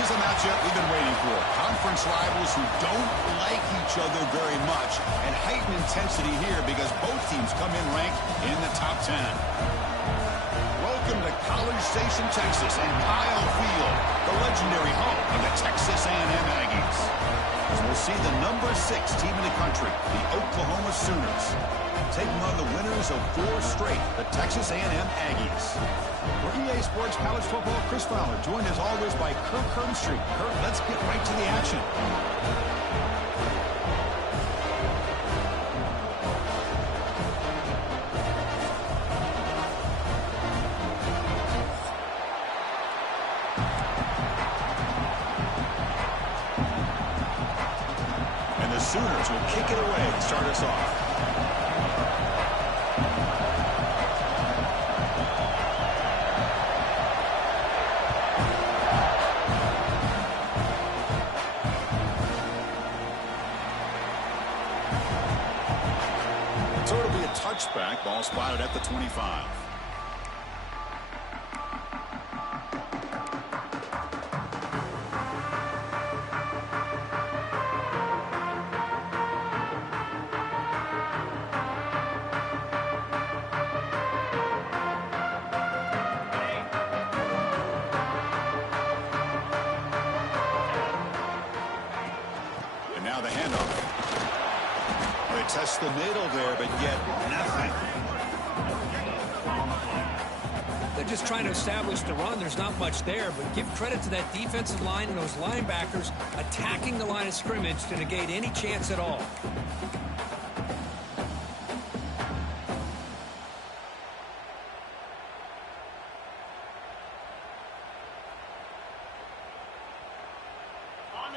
This is a matchup we've been waiting for. Conference rivals who don't like each other very much, and heightened intensity here because both teams come in ranked in the top 10. Welcome to College Station, Texas, and Kyle Field, the legendary home of the Texas A&M Aggies. As we'll see the number 6 team in the country, the Oklahoma Sooners, taking on the winners of 4 straight, the Texas A&M Aggies. For EA Sports College Football, Chris Fowler, joined as always by Kirk Herbstreit. Kirk, let's get right to the action. And the Sooners will kick it away to start us off. So it'll be a touchback. Ball spotted at the 25. And now the handoff. They test the middle there, but yet nothing. They're just trying to establish the run. There's not much there, but give credit to that defensive line and those linebackers attacking the line of scrimmage to negate any chance at all.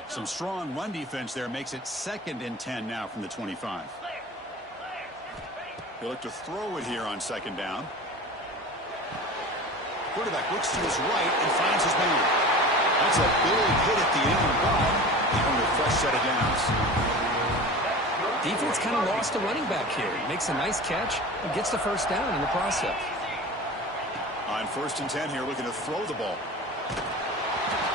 Some strong run defense there makes it 2nd and 10 now from the 25. He'll look to throw it here on 2nd down. Quarterback looks to his right and finds his man. That's a big hit at the end of the ball. And a fresh set of downs. Defense kind of lost a running back here. He makes a nice catch and gets the 1st down in the process. On 1st and 10 here, looking to throw the ball.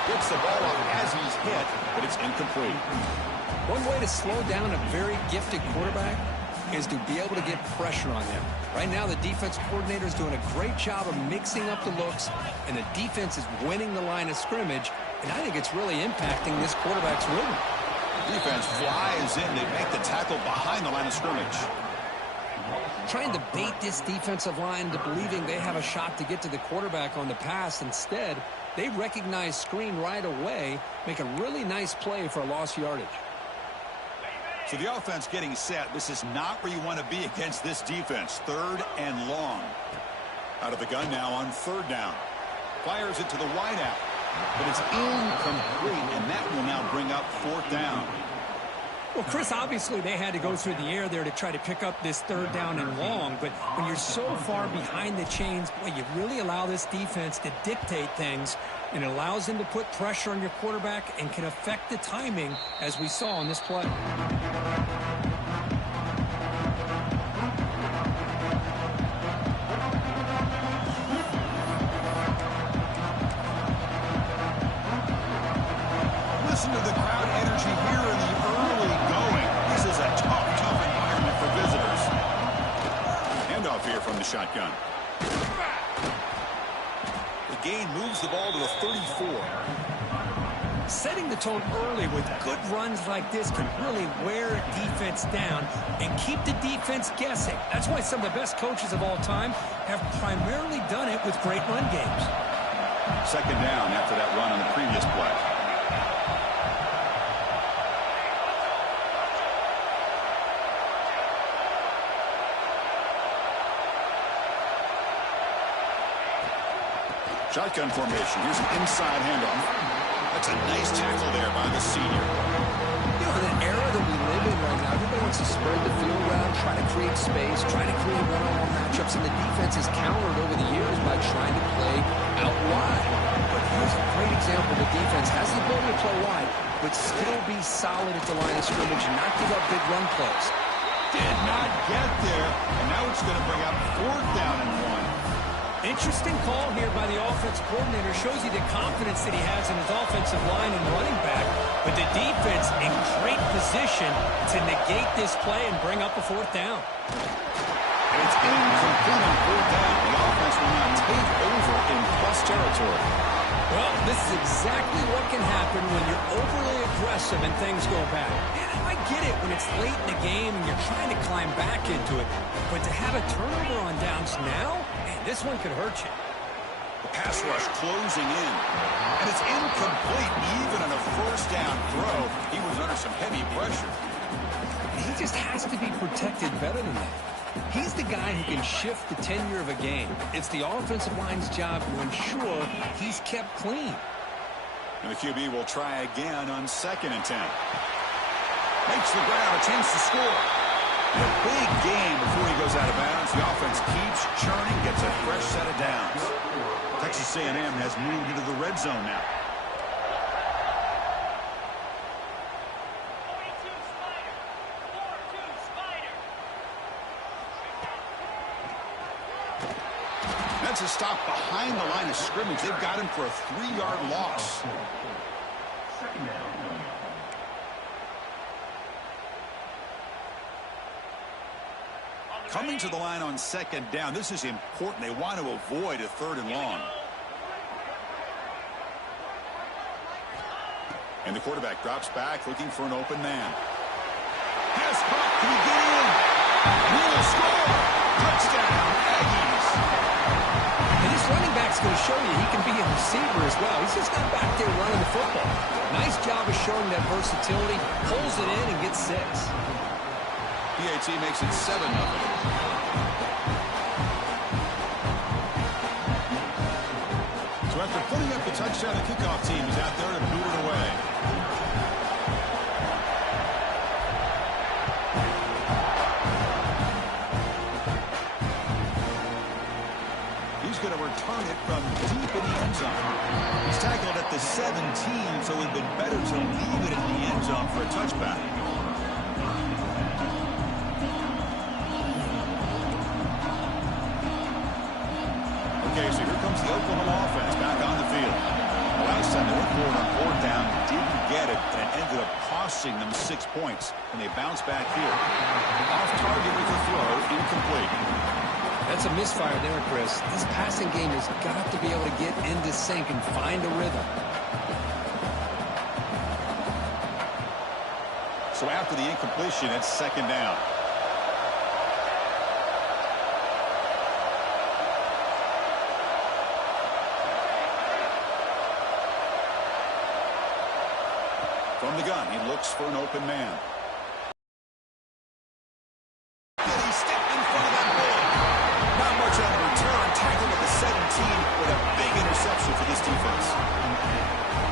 Gets the ball up as he's hit, but it's incomplete. One way to slow down a very gifted quarterback is to be able to get pressure on him. Right now, the defense coordinator is doing a great job of mixing up the looks, and the defense is winning the line of scrimmage, and I think it's really impacting this quarterback's rhythm. Defense flies in. They make the tackle behind the line of scrimmage. Trying to bait this defensive line to believing they have a shot to get to the quarterback on the pass. Instead, they recognize screen right away, make a really nice play for a lost yardage. So the offense getting set. This is not where you want to be against this defense. 3rd and long. Out of the gun now on 3rd down. Fires it to the wideout. But it's incomplete, and that will now bring up 4th down. Well, Chris, obviously they had to go through the air there to try to pick up this 3rd down and long. But when you're so far behind the chains, boy, you really allow this defense to dictate things. And it allows them to put pressure on your quarterback and can affect the timing, as we saw on this play. Listen to the crowd energy here in the early going. This is a tough environment for visitors. Handoff here from the shotgun. The gain moves the ball to the 34. Setting the tone early with good runs like this can really wear a defense down and keep the defense guessing. That's why some of the best coaches of all time have primarily done it with great run games. 2nd down after that run on the previous play. Shotgun formation. Here's an inside handoff. That's a nice tackle there by the senior. You know, in the era that we live in right now, everybody wants to spread the field around, try to create space, try to create one-on-one matchups, and the defense has countered over the years by trying to play out wide. But here's a great example. The defense has the ability to play wide, but still be solid at the line of scrimmage and not give up big run plays. Did not get there, and now it's going to bring up 4th down and 1. Interesting call here by the offense coordinator. Shows you the confidence that he has in his offensive line and running back. But the defense in great position to negate this play and bring up a fourth down. And it's incomplete on fourth down. The offense will now take over in plus territory. Well, this is exactly what can happen when you're overly aggressive and things go bad. And I get it when it's late in the game and you're trying to climb back into it. But to have a turnover on downs now, man, this one could hurt you. The pass rush closing in. And it's incomplete even on a first down throw. He was under some heavy pressure. He just has to be protected better than that. He's the guy who can shift the tenure of a game. It's the offensive line's job to ensure he's kept clean. And the QB will try again on 2nd and 10. Makes the grab, a chance to score. And a big game before he goes out of bounds. The offense keeps churning, gets a fresh set of downs. Texas A&M has moved into the red zone now. That's a stop behind the line of scrimmage. They've got him for a 3-yard loss. Coming to the line on 2nd down. This is important. They want to avoid a 3rd and long. And the quarterback drops back looking for an open man. Has caught. Can he get in? Will score. Touchdown, Aggies. And this running back's going to show you he can be a receiver as well. He's just not back there running the football. Nice job of showing that versatility. Pulls it in and gets 6. PAT makes it 7-0. So after putting up the touchdown, the kickoff team is out there to boot it away. He's going to return it from deep in the end zone. He's tackled at the 17, so it would have been better to leave it in the end zone for a touchback. Okay, so here comes the Oklahoma offense back on the field. The last time they went for it on 4th down, didn't get it, and it ended up costing them 6 points. And they bounce back here. Off target with the throw, incomplete. That's a misfire there, Chris. This passing game has got to be able to get into sync and find a rhythm. So after the incompletion, it's 2nd down. From the gun, he looks for an open man. And he stepped in front of that ball. Not much on the return. Tackled at the 17 with a big interception for this defense.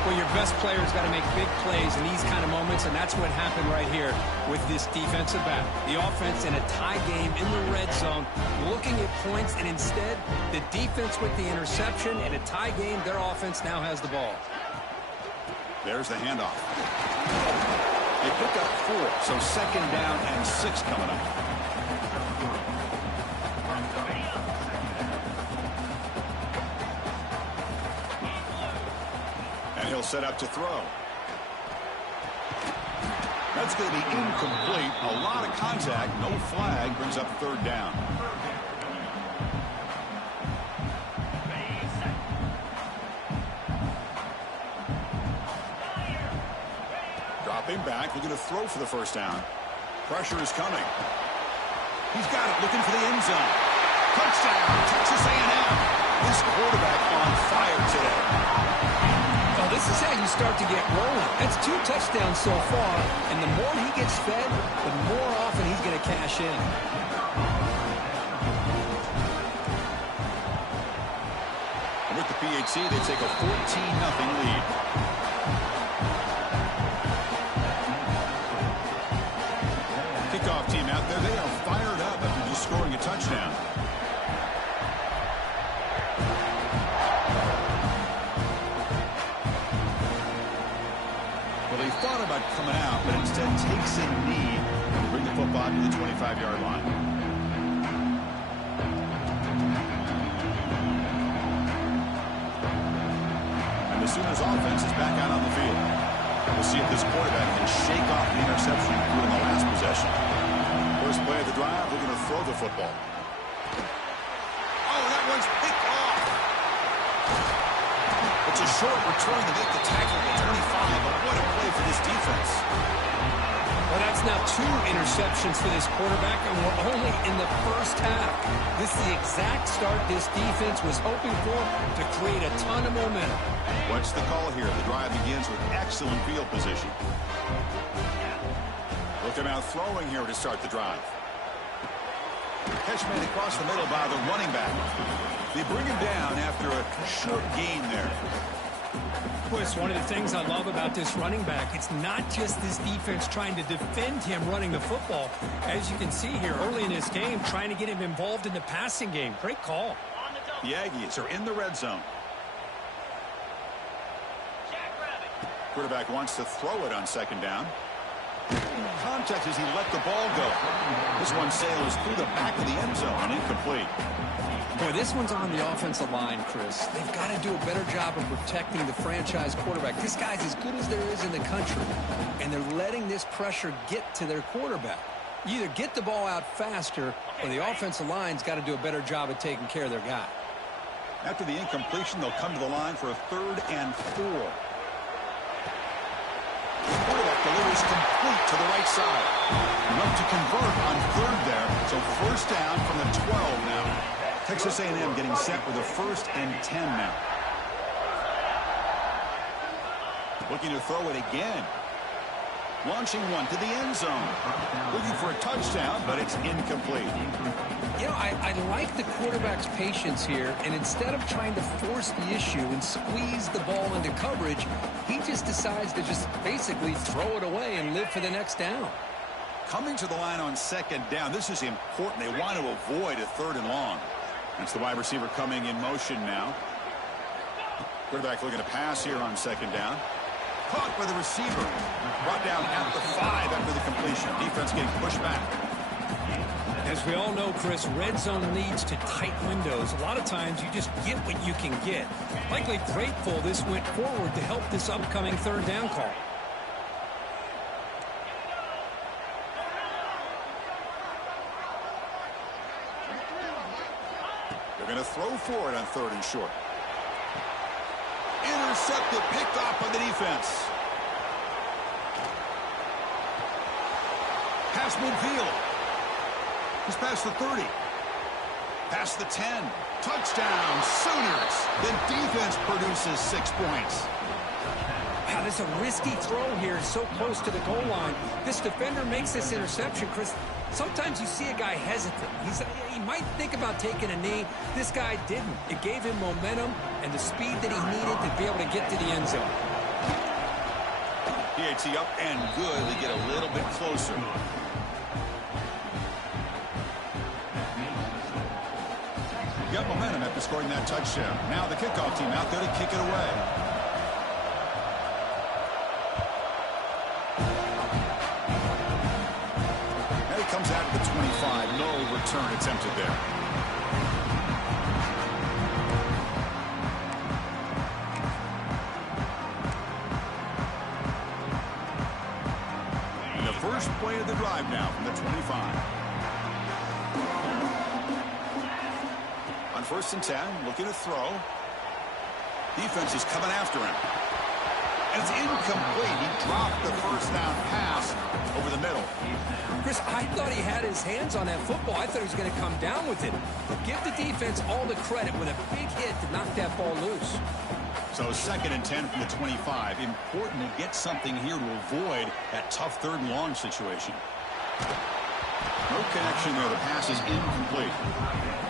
Well, your best player's got to make big plays in these kind of moments, and that's what happened right here with this defensive back. The offense in a tie game in the red zone, looking at points, and instead, the defense with the interception. In a tie game, their offense now has the ball. There's the handoff. They pick up 4, so 2nd down and 6 coming up. And he'll set up to throw. That's going to be incomplete. A lot of contact, no flag, brings up 3rd down. Dropping back, looking to throw for the 1st down. Pressure is coming. He's got it, looking for the end zone. Touchdown, Texas A&M. This quarterback on fire today. Well, this is how you start to get rolling. That's 2 touchdowns so far, and the more he gets fed, the more often he's going to cash in. And with the PAT, they take a 14-0 lead. Kickoff team out there, they are fired up after just scoring a touchdown. Well, they thought about coming out, but instead takes a knee to bring the football to the 25-yard line. The Sooners offense is back out on the field. We'll see if this quarterback can shake off the interception during the last possession. First play of the drive, we're going to throw the football. Oh, that one's picked off. It's a short return to make the tackle at 25, but what a play for this defense. Well, that's now 2 interceptions for this quarterback, and we're only in the first half. This is the exact start this defense was hoping for to create a ton of momentum. What's the call here? The drive begins with excellent field position. Looking out throwing here to start the drive. Catch made across the middle by the running back. They bring him down after a short gain there. Boy, it's one of the things I love about this running back. It's not just this defense trying to defend him running the football. As you can see here early in this game, trying to get him involved in the passing game. Great call. The Aggies are in the red zone. Quarterback wants to throw it on second down. Contact as he let the ball go. This one sails through the back of the end zone and incomplete. Boy, this one's on the offensive line, Chris. They've got to do a better job of protecting the franchise quarterback. This guy's as good as there is in the country, and they're letting this pressure get to their quarterback. You either get the ball out faster, or the offensive line's got to do a better job of taking care of their guy. After the incompletion, they'll come to the line for a 3rd and 4. The quarterback delivers complete to the right side. Enough to convert on 3rd there, so first down from the 12 now. Texas A&M getting set with a 1st and 10 now. Looking to throw it again. Launching one to the end zone. Looking for a touchdown, but it's incomplete. You know, I like the quarterback's patience here, and instead of trying to force the issue and squeeze the ball into coverage, he just decides to just basically throw it away and live for the next down. Coming to the line on 2nd down, this is important. They want to avoid a 3rd and long. That's the wide receiver coming in motion now. Quarterback looking to pass here on 2nd down. Caught by the receiver. Brought down at the 5 after the completion. Defense getting pushed back. As we all know, Chris, red zone leads to tight windows. A lot of times you just get what you can get. Likely grateful this went forward to help this upcoming 3rd down call. They're going to throw for it on 3rd and short. Intercepted, picked off by the defense. Pass midfield. He's past the 30. Past the 10. Touchdown, Sooners. The defense produces 6 points. Wow, there's a risky throw here so close to the goal line. This defender makes this interception, Chris. Sometimes you see a guy hesitant. He might think about taking a knee. This guy didn't. It gave him momentum and the speed that he needed to be able to get to the end zone. PAT up and good. They get a little bit closer. Got momentum after scoring that touchdown. Now the kickoff team out there to kick it away. And he comes out to the 25. No return attempted there. And the first play of the drive now from the 25. On 1st and 10, looking to throw. Defense is coming after him. And it's incomplete. He dropped the first down pass over the middle. Chris, I thought he had his hands on that football. I thought he was going to come down with it. But give the defense all the credit with a big hit to knock that ball loose. So 2nd and 10 from the 25. Important to get something here to avoid that tough 3rd and long situation. No connection there. The pass is incomplete.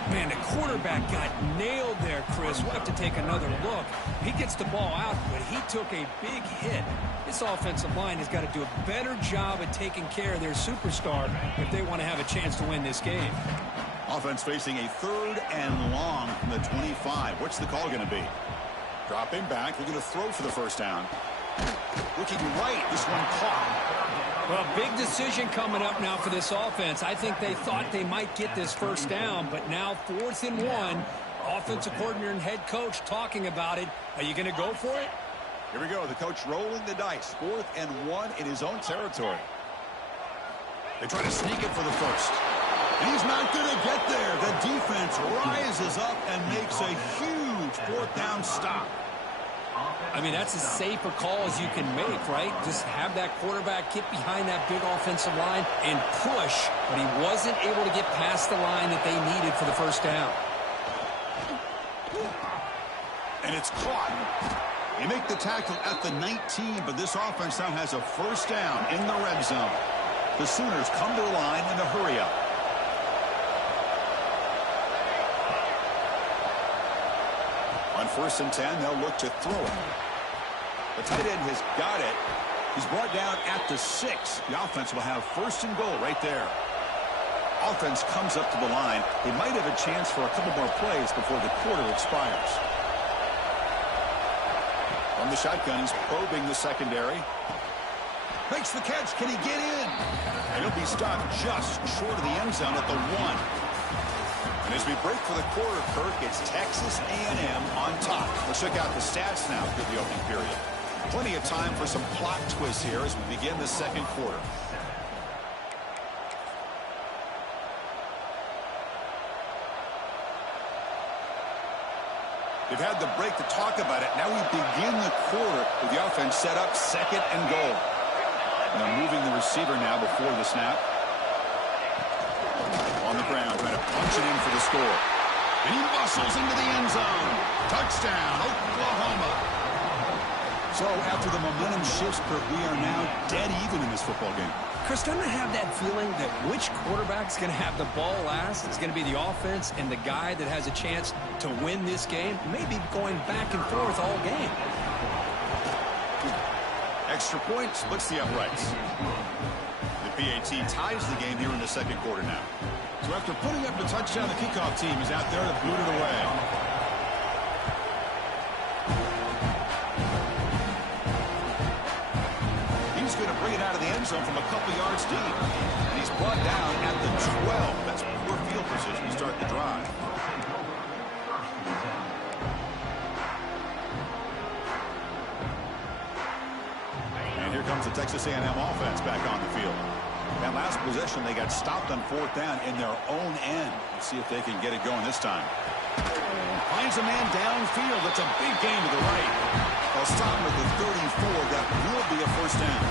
Man, the quarterback got nailed there, Chris. We'll have to take another look. He gets the ball out, but he took a big hit. This offensive line has got to do a better job of taking care of their superstar if they want to have a chance to win this game. Offense facing a 3rd and long from the 25. What's the call going to be? Dropping back. Looking to throw for the first down. Looking right. This one caught. Well, big decision coming up now for this offense. I think they thought they might get this first down, but now 4th and 1. Offensive coordinator and head coach talking about it. Are you going to go for it? Here we go. The coach rolling the dice. 4th and 1 in his own territory. They try to sneak it for the first. And he's not going to get there. The defense rises up and makes a huge 4th down stop. I mean, that's as safe a call as you can make, right? Just have that quarterback get behind that big offensive line and push, but he wasn't able to get past the line that they needed for the first down. And it's caught. They make the tackle at the 19, but this offense now has a first down in the red zone. The Sooners come to the line in a hurry-up. On 1st and 10, they'll look to throw it. The tight end has got it. He's brought down at the 6. The offense will have 1st and goal right there. Offense comes up to the line. They might have a chance for a couple more plays before the quarter expires. From the shotgun, he's probing the secondary. Makes the catch. Can he get in? And he'll be stopped just short of the end zone at the 1. And as we break for the quarter, Kirk, it's Texas A&M on top. Let's check out the stats now through the opening period. Plenty of time for some plot twists here as we begin the second quarter. They've had the break to talk about it. Now we begin the quarter with the offense set up 2nd and goal. And they're moving the receiver now before the snap. On the ground, trying to punch it in for the score. And he muscles into the end zone. Touchdown, Oklahoma. So after the momentum shifts, Kirk, we are now dead even in this football game. Chris, don't I have that feeling that which quarterback's going to have the ball last? It's going to be the offense, and the guy that has a chance to win this game may be going back and forth all game. Extra point splits the uprights. The PAT ties the game here in the second quarter now. So after putting up the touchdown, the kickoff team is out there to boot it away. He's going to bring it out of the end zone from a couple yards deep. And he's brought down at the 12. That's poor field position to start the drive. And here comes the Texas A&M offense back on the field. That last possession, they got stopped on 4th down in their own end. Let's see if they can get it going this time. Finds a man downfield. That's a big gain to the right. They'll stop him at the 34. That will be a first down.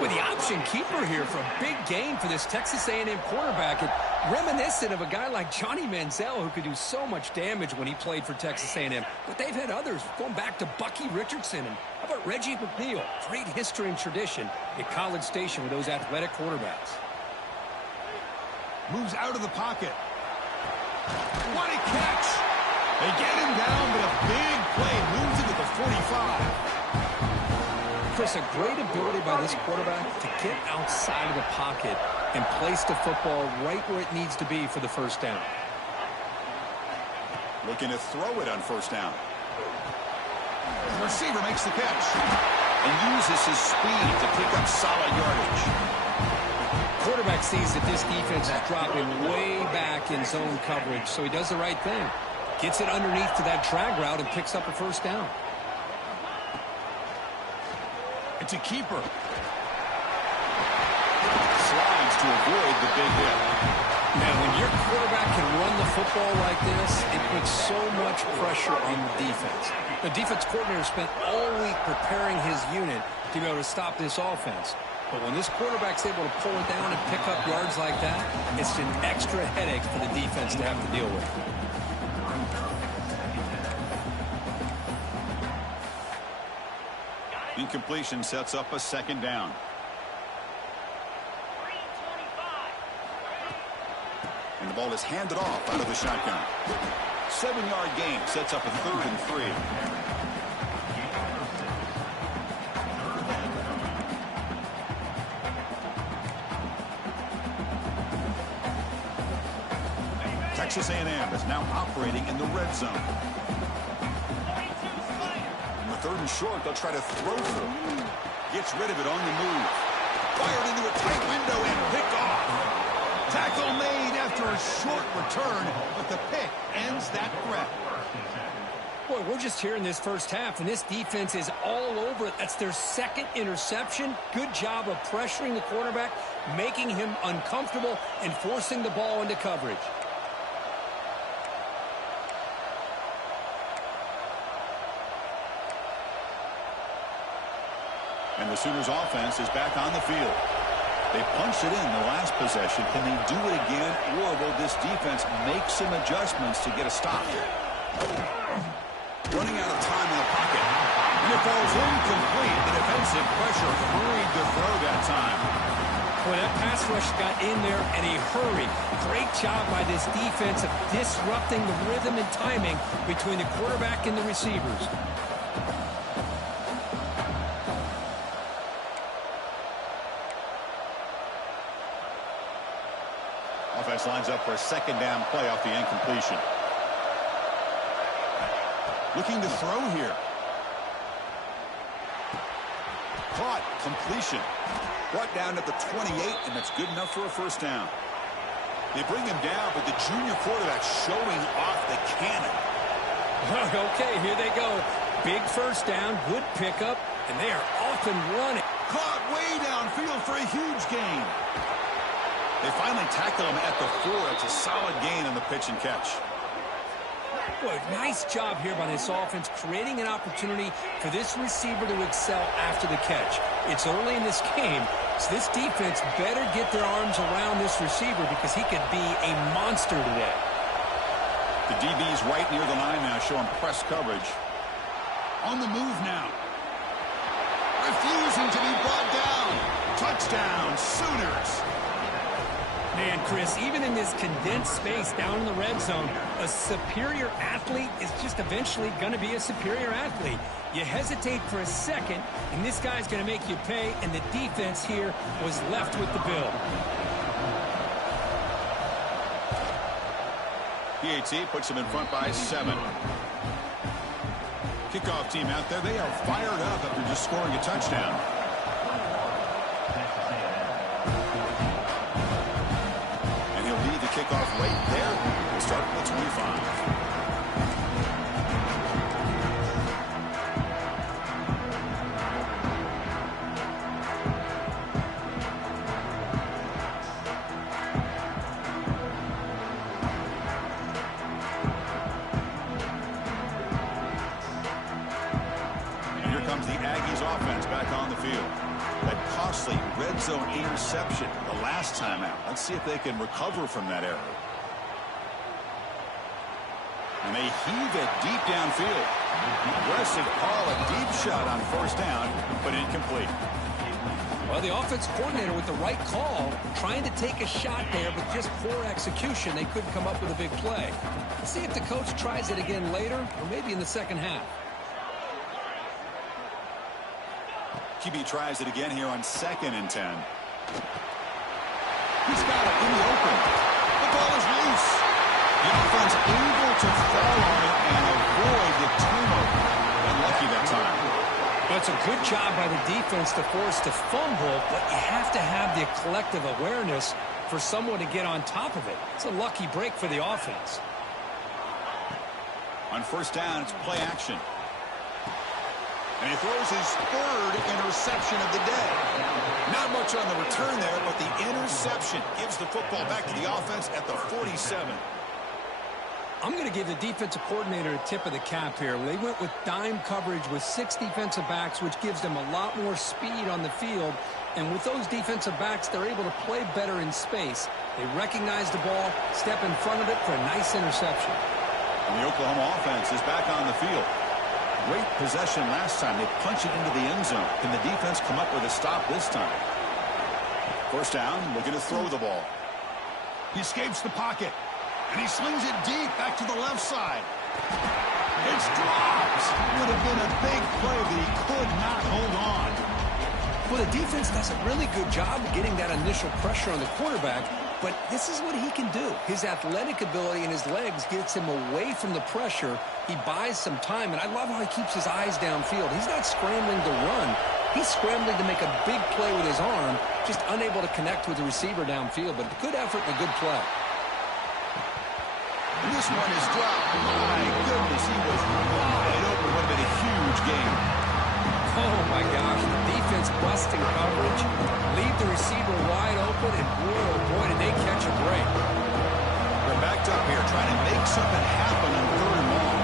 With the option keeper here for a big gain for this Texas A&M quarterback. And reminiscent of a guy like Johnny Manziel who could do so much damage when he played for Texas A&M. But they've had others going back to Bucky Richardson. And how about Reggie McNeil? Great history and tradition at College Station with those athletic quarterbacks. Moves out of the pocket. What a catch! They get him down, but a big play moves into the 45. Chris, a great ability by this quarterback to get outside of the pocket and place the football right where it needs to be for the first down. Looking to throw it on first down. The receiver makes the catch and uses his speed to pick up solid yardage. Quarterback sees that this defense is dropping way back in zone coverage, so he does the right thing. Gets it underneath to that drag route and picks up a first down. It's a keeper. Slides to avoid the big hit. Now, when your quarterback can run the football like this, it puts so much pressure on the defense. The defense coordinator spent all week preparing his unit to be able to stop this offense. But when this quarterback's able to pull it down and pick up yards like that, it's an extra headache for the defense to have to deal with. Incompletion sets up a second down. And the ball is handed off out of the shotgun. 7-yard gain sets up a 3rd and 3. Texas A&M is now operating in the red zone. 3rd and short, they'll try to throw for it. Gets rid of it on the move. Fired into a tight window and picked off. Tackle made after a short return, but the pick ends that threat. Boy, we're just here in this first half, and this defense is all over it. That's their second interception. Good job of pressuring the quarterback, making him uncomfortable, and forcing the ball into coverage. And the Sooners offense is back on the field. They punched it in the last possession. Can they do it again, or will this defense make some adjustments to get a stop? Running out of time in the pocket. And it falls incomplete. The defensive pressure hurried the throw that time. Boy, that pass rush got in there in a hurry. Great job by this defense of disrupting the rhythm and timing between the quarterback and the receivers. Offense lines up for a second down play off the incompletion. Looking to throw here. Caught. Completion. Brought down at the 28, and that's good enough for a first down. They bring him down, but the junior quarterback showing off the cannon. Okay, here they go. Big first down, good pickup, and they are off and running. Caught way downfield for a huge gain. They finally tackle him at the 4. It's a solid gain on the pitch and catch. Boy, nice job here by this offense, creating an opportunity for this receiver to excel after the catch. It's early in this game, so this defense better get their arms around this receiver because he could be a monster today. The DB's right near the line now, showing press coverage. On the move now. Refusing to be brought down. Touchdown, Sooners. Man, Chris, even in this condensed space down in the red zone, a superior athlete is just eventually going to be a superior athlete. You hesitate for a second, and this guy's going to make you pay, and the defense here was left with the bill. PAT puts them in front by 7. Kickoff team out there. They are fired up after just scoring a touchdown. Kickoff right there. We'll start at the 25. And here comes the Aggies offense back on the field. That costly red zone interception the last time out. Let's see if they can recover from that error. And they heave it deep downfield. Aggressive call, a deep shot on first down, but incomplete. Well, the offense coordinator with the right call, trying to take a shot there, but just poor execution. They couldn't come up with a big play. Let's see if the coach tries it again later, or maybe in the second half. QB tries it again here on 2nd and 10. He's got it in the open. The ball is loose. The offense able to fall on it and avoid the turnover. Unlucky that time. That's a good job by the defense to force the fumble, but you have to have the collective awareness for someone to get on top of it. It's a lucky break for the offense. On first down, it's play action. And he throws his 3rd interception of the day. Not much on the return there, but the interception gives the football back to the offense at the 47. I'm going to give the defensive coordinator a tip of the cap here. They went with dime coverage with 6 defensive backs, which gives them a lot more speed on the field. And with those defensive backs, they're able to play better in space. They recognize the ball, step in front of it for a nice interception. And the Oklahoma offense is back on the field. Great possession last time. They punch it into the end zone. Can the defense come up with a stop this time? First down, looking to throw the ball. He escapes the pocket. And he slings it deep back to the left side. It's dropped. Would have been a big play, but he could not hold on. Well, the defense does a really good job of getting that initial pressure on the quarterback, but this is what he can do. His athletic ability and his legs gets him away from the pressure. He buys some time, and I love how he keeps his eyes downfield. He's not scrambling to run. He's scrambling to make a big play with his arm, just unable to connect with the receiver downfield, but good effort and a good play. And this one is dropped. My goodness, he was wide picks up at happen on 3rd and long.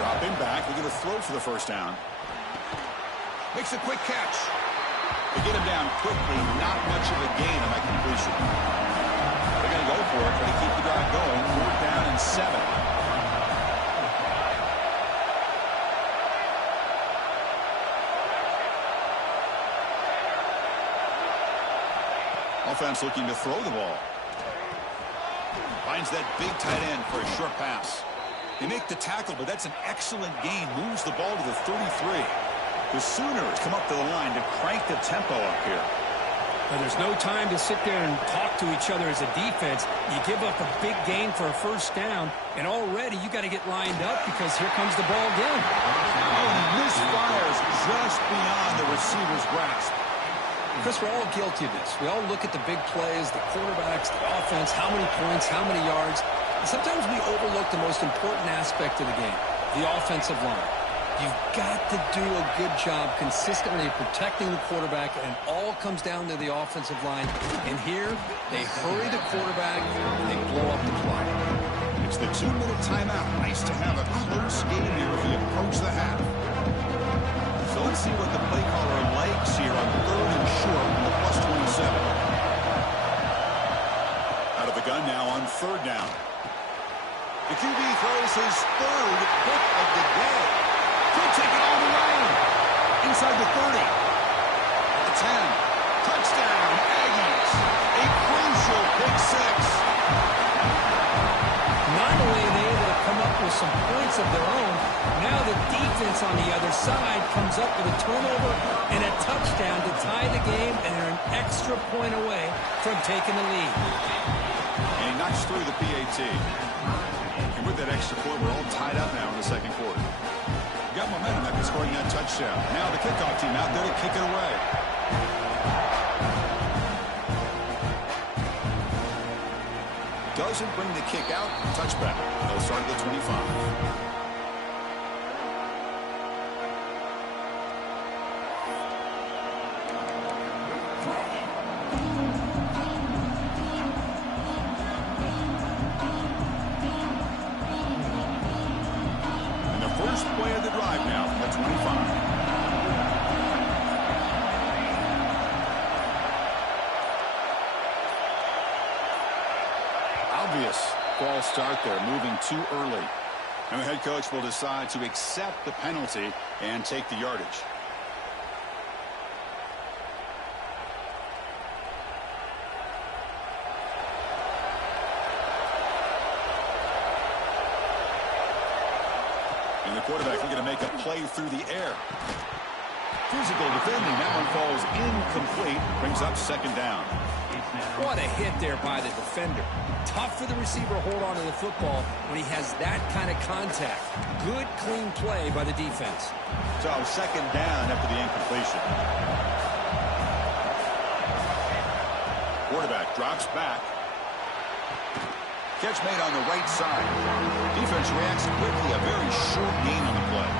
Dropping back. They're going to throw for the first down. Makes a quick catch. They get him down quickly. Not much of a gain on that completion. They're going to go for it, try to keep the drive going. 4th down and 7. Offense looking to throw the ball. Finds that big tight end for a short pass. They make the tackle, but that's an excellent gain. Moves the ball to the 33. The Sooners come up to the line to crank the tempo up here. Well, there's no time to sit there and talk to each other as a defense. You give up a big gain for a first down, and already you got to get lined up because here comes the ball again. Oh, and misfires just beyond the receiver's grasp. Chris, we're all guilty of this. We all look at the big plays, the quarterbacks, the offense, how many points, how many yards. And sometimes we overlook the most important aspect of the game, the offensive line. You've got to do a good job consistently protecting the quarterback, and it all comes down to the offensive line. And here, they hurry the quarterback, and they blow up the play. It's the 2-minute timeout. Nice to have a close game here as we approach the half. So let's see what the play caller likes here on 3rd and short from the +27. Out of the gun now on 3rd down. The QB throws his 3rd pick of the day. Could take it all the way. Inside the 30. At the 10. Touchdown, Aggies. A crucial pick 6. Not only are they able to come up with some points of their own, now the defense on the other side comes up with a turnover and a touchdown to tie the game, and they're an extra point away from taking the lead. And he knocks through the PAT. And with that extra point, we're all tied up now in the 2nd quarter. Got momentum after scoring that touchdown. Now the kickoff team out there to kick it away. Doesn't bring the kick out. Touchback. They'll start at the 25. First play of the drive now from the 25. Obvious false start there, moving too early. And the head coach will decide to accept the penalty and take the yardage. And the quarterback looking to make a play through the air. Physical defending. That one falls incomplete. Brings up 2nd down. What a hit there by the defender. Tough for the receiver to hold on to the football when he has that kind of contact. Good, clean play by the defense. So 2nd down after the incompletion. Quarterback drops back. Catch made on the right side. Defense reacts quickly. A very short gain on the play.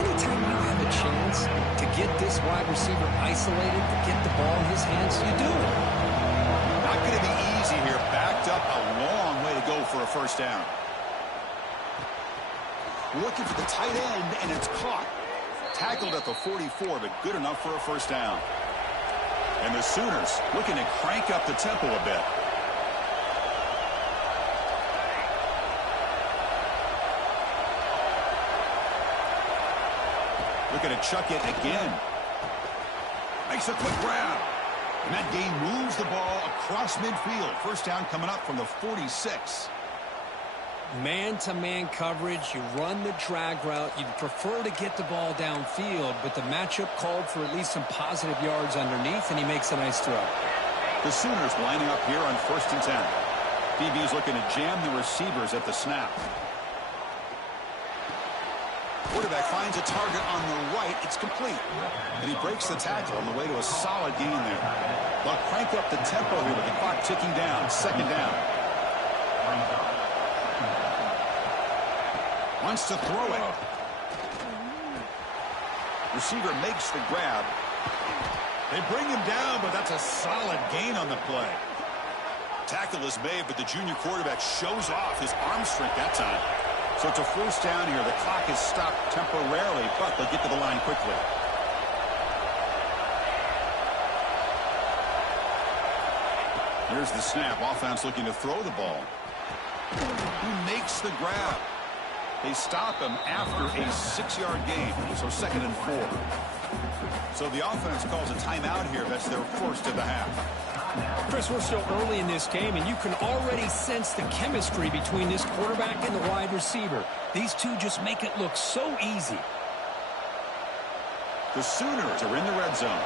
Anytime you have a chance to get this wide receiver isolated, to get the ball in his hands, you do it. Not going to be easy here. Backed up a long way to go for a first down. Looking for the tight end, and it's caught. Tackled at the 44, but good enough for a first down. And the Sooners looking to crank up the tempo a bit. Looking to chuck it again. Makes a quick grab. And that game moves the ball across midfield. First down coming up from the 46. Man-to-man coverage, you run the drag route. You'd prefer to get the ball downfield, but the matchup called for at least some positive yards underneath, and he makes a nice throw. The Sooners lining up here on 1st and 10. DB's looking to jam the receivers at the snap. Quarterback finds a target on the right. It's complete. And he breaks the tackle on the way to a solid gain there. They'll crank up the tempo here with the clock ticking down. 2nd down. Wants to throw it. Receiver makes the grab. They bring him down, but that's a solid gain on the play. Tackle is made, but the junior quarterback shows off his arm strength that time. So it's a first down here. The clock is stopped temporarily, but they'll get to the line quickly. Here's the snap. Offense looking to throw the ball. Who makes the grab? They stop him after a 6-yard gain, so 2nd and 4. So the offense calls a timeout here. That's their first of the half. Chris, we're still early in this game, and you can already sense the chemistry between this quarterback and the wide receiver. These two just make it look so easy. The Sooners are in the red zone.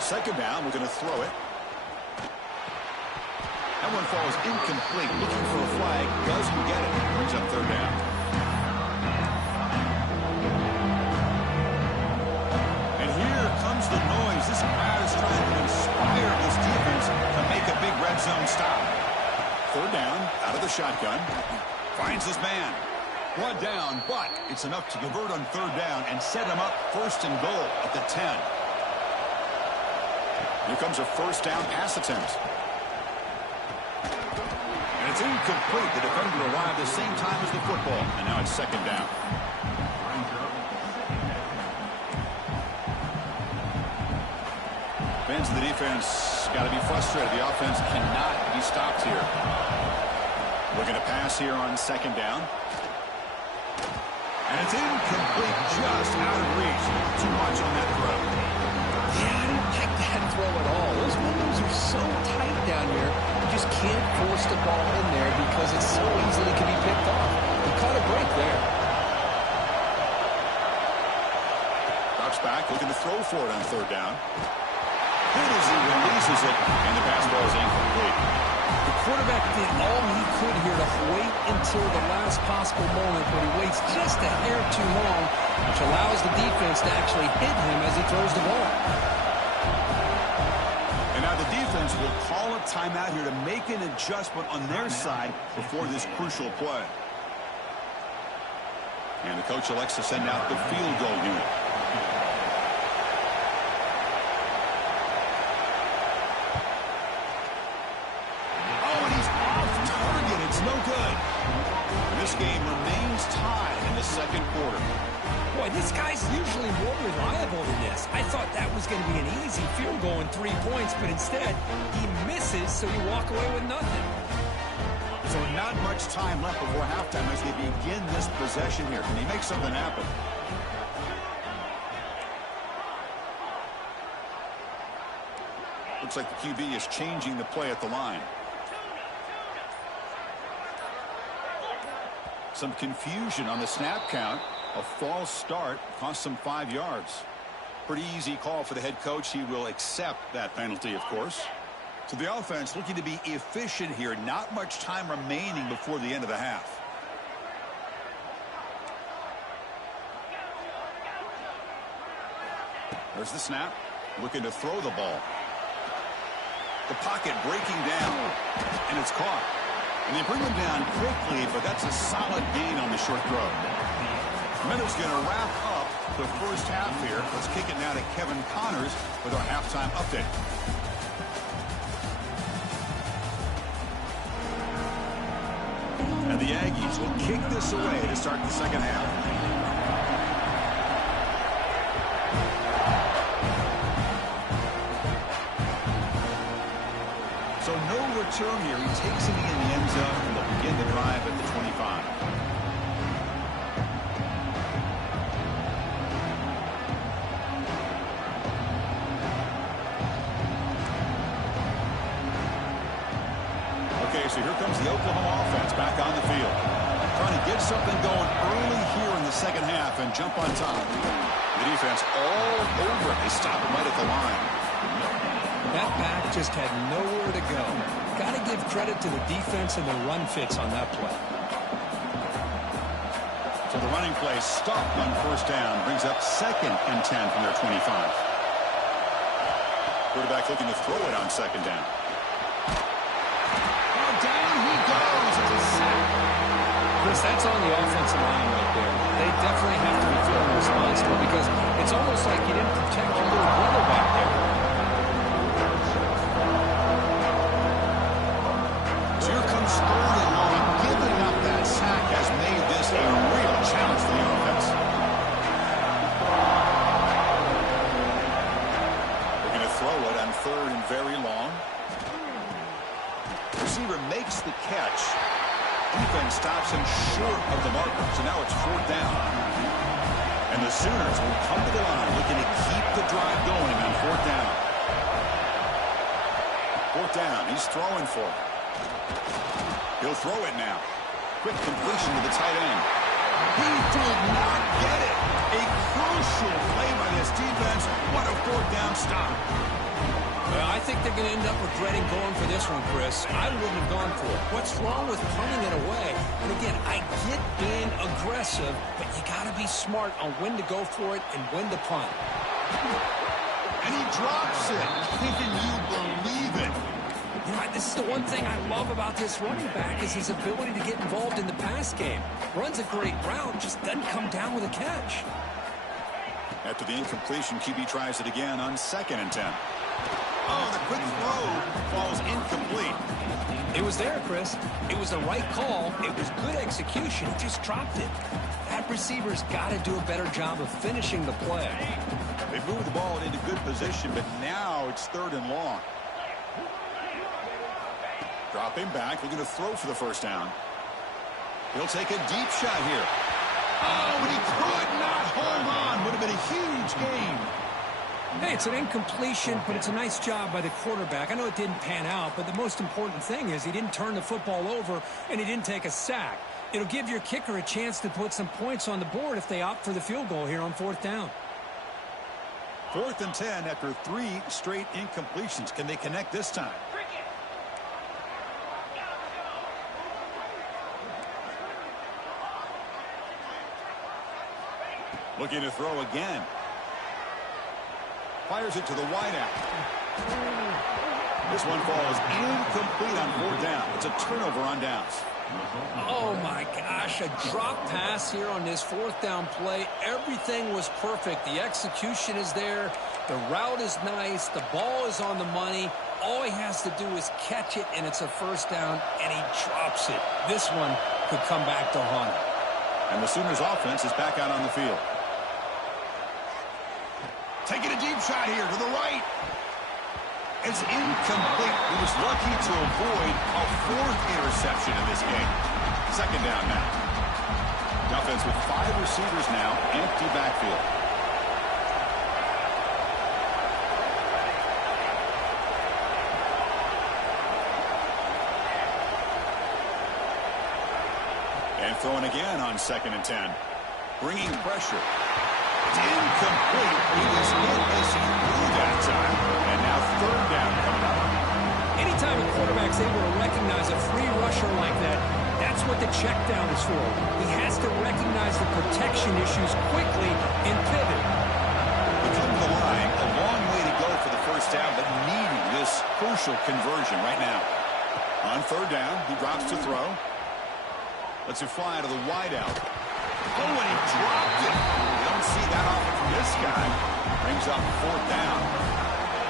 Second down, we're going to throw it. That one falls incomplete. Looking for a flag. Doesn't get it. Brings up 3rd down. And here comes the noise. This crowd is trying to inspire this defense to make a big red zone stop. 3rd down, out of the shotgun. Finds his man. 1 down, but it's enough to convert on 3rd down and set him up 1st and goal at the 10. Here comes a first down pass attempt. And it's incomplete. The defender arrived at the same time as the football. And now it's 2nd down. Fans of the defense got to be frustrated. The offense cannot be stopped here. Looking to pass here on 2nd down. And it's incomplete, just out of reach. Too much on that throw. Yeah, I didn't like that throw at all. Those windows are so tight down here. You just can't force the ball in there because it so easily can be picked off. He caught a break there. Drops back, looking to throw for it on 3rd down. Good as he releases it, and the pass ball is incomplete. The quarterback did all he could here to wait until the last possible moment, but he waits just a hair too long, which allows the defense to actually hit him as he throws the ball. And now the defense will call a timeout here to make an adjustment on their side before this crucial play. And the coach elects to send out the field goal unit. No good. And this game remains tied in the 2nd quarter. Boy, this guy's usually more reliable than this. I thought that was going to be an easy field goal in 3 points, but instead he misses, so you walk away with nothing. So not much time left before halftime as they begin this possession here. Can he make something happen? Looks like the QB is changing the play at the line. Some confusion on the snap count. A false start cost them 5 yards. Pretty easy call for the head coach. He will accept that penalty, of course. So the offense looking to be efficient here. Not much time remaining before the end of the half. There's the snap. Looking to throw the ball. The pocket breaking down. And it's caught. And they bring him down quickly, but that's a solid gain on the short throw. Minutes going to wrap up the first half here. Let's kick it now to Kevin Connors with our halftime update. And the Aggies will kick this away to start the 2nd half. So no return here. He takes it in the end zone, and they'll begin the drive at the 25. Okay, so here comes the Oklahoma offense back on the field. Trying to get something going early here in the 2nd half and jump on top. The defense all over it. They stop him right at the line. That back just had nowhere to go. Got to give credit to the defense and the run fits on that play. So the running play stopped on 1st down. Brings up 2nd and 10 from their 25. Quarterback looking to throw it on 2nd down. Oh, down he goes. It's a sack. Chris, Chris, that's on the offensive line right there. They definitely have to be feeling responsible because it's almost like you didn't protect your little brother back there. So here comes third and long. Giving up that sack has made this a real challenge for the offense. They're going to throw it on third and very long. Receiver makes the catch. Defense stops him short of the marker. So now it's fourth down. And the Sooners will come to the line looking to keep the drive going on fourth down. Fourth down. He's throwing for it. He'll throw it now. Quick completion to the tight end. He did not get it. A crucial play by this defense. What a fourth down stop. Well, I think they're going to end up regretting going for this one, Chris. I wouldn't have gone for it. What's wrong with punting it away? And again, I get being aggressive, but you got to be smart on when to go for it and when to punt. And he drops it. Can you believe it? You know, this is the one thing I love about this running back is his ability to get involved in the pass game. Runs a great route, just doesn't come down with a catch. After the incompletion, QB tries it again on 2nd and 10. Oh, the quick throw falls incomplete. It was there, Chris. It was the right call. It was good execution. He just dropped it. That receiver's got to do a better job of finishing the play. They moved the ball into good position, but now it's third and long. Drop him back. They're going to throw for the first down. He'll take a deep shot here. Oh, and he could not hold on. Would have been a huge gain. Hey, it's an incompletion, but it's a nice job by the quarterback. I know it didn't pan out, but the most important thing is he didn't turn the football over and he didn't take a sack. It'll give your kicker a chance to put some points on the board if they opt for the field goal here on fourth down. 4th and 10 after 3 straight incompletions. Can they connect this time? Looking to throw again. Fires it to the wideout. This one falls incomplete on fourth down. It's a turnover on downs. Oh, my gosh. A drop pass here on this fourth down play. Everything was perfect. The execution is there. The route is nice. The ball is on the money. All he has to do is catch it, and it's a first down, and he drops it. This one could come back to haunt him. And the Sooners offense is back out on the field. Taking a deep shot here to the right. It's incomplete. He was lucky to avoid a 4th interception in this game. Second down now. The offense with 5 receivers now. Empty backfield. And throwing again on 2nd and 10. Bringing pressure. It's incomplete. He was hit as he threw that time. And now third down coming up. Anytime a quarterback's able to recognize a free rusher like that, that's what the check down is for. He has to recognize the protection issues quickly and pivot. They come to the line, a long way to go for the first down, but needing this crucial conversion right now. On third down, he drops to throw. Lets it fly to the wideout. Oh, and he dropped it. You don't see that often from this guy. Brings up fourth down.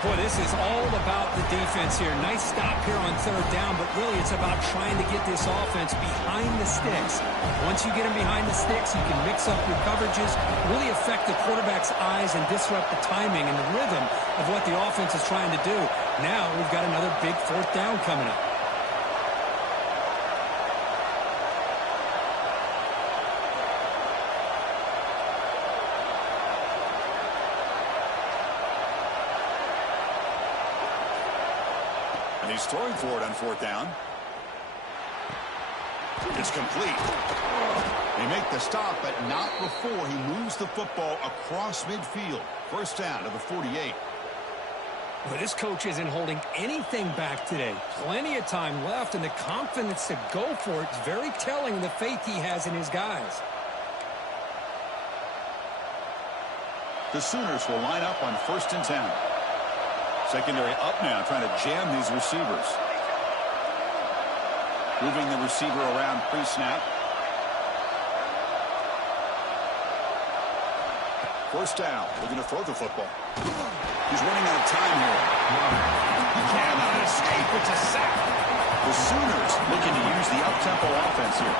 Boy, this is all about the defense here. Nice stop here on third down, but really it's about trying to get this offense behind the sticks. Once you get them behind the sticks, you can mix up your coverages, really affect the quarterback's eyes and disrupt the timing and the rhythm of what the offense is trying to do. Now we've got another big fourth down coming up. He's throwing for it on fourth down. It's complete. They make the stop, but not before he moves the football across midfield. First down to the 48. But this coach isn't holding anything back today. Plenty of time left, and the confidence to go for it is very telling of the faith he has in his guys. The Sooners will line up on 1st and 10. Secondary up now, trying to jam these receivers. Moving the receiver around pre-snap. First down. Looking to throw the football. He's running out of time here. He cannot escape. It's a sack. The Sooners looking to use the up-tempo offense here.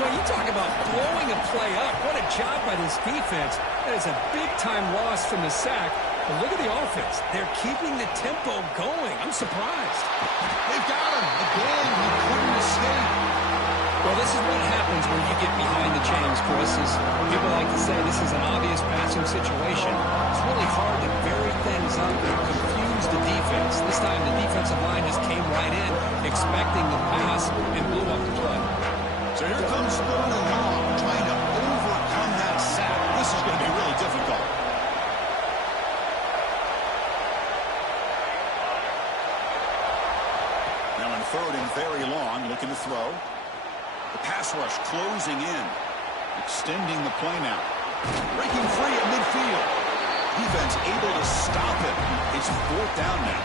Well, you talk about blowing a play up. What a job by this defense. That is a big-time loss from the sack. But look at the offense. They're keeping the tempo going. I'm surprised. They've got him. Again, he couldn't escape. Well, this is what happens when you get behind the chains, Chris. As people like to say, this is an obvious passing situation. It's really hard to vary things up and confuse the defense. This time, the defensive line just came right in, expecting the pass, and blew up the play. So here comes 3rd and long, trying to overcome that sack. This is going to be really difficult. Now in 3rd and very long, looking to throw. The pass rush closing in. Extending the play now. Breaking free at midfield. Defense able to stop it. It's 4th down now.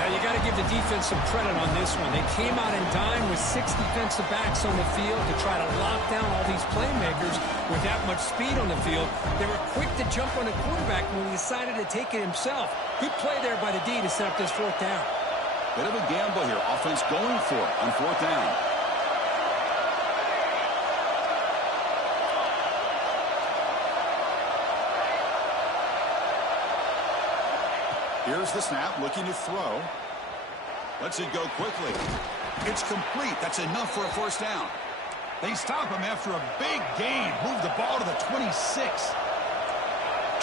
Now you got to give the defense some credit on this one. They came out in dime with 6 defensive backs on the field to try to lock down all these playmakers with that much speed on the field. They were quick to jump on the quarterback when he decided to take it himself. Good play there by the D to set up this 4th down. Bit of a gamble here. Offense going for it on 4th down. Here's the snap, looking to throw. Lets it go quickly. It's complete. That's enough for a 1st down. They stop him after a big gain. Move the ball to the 26.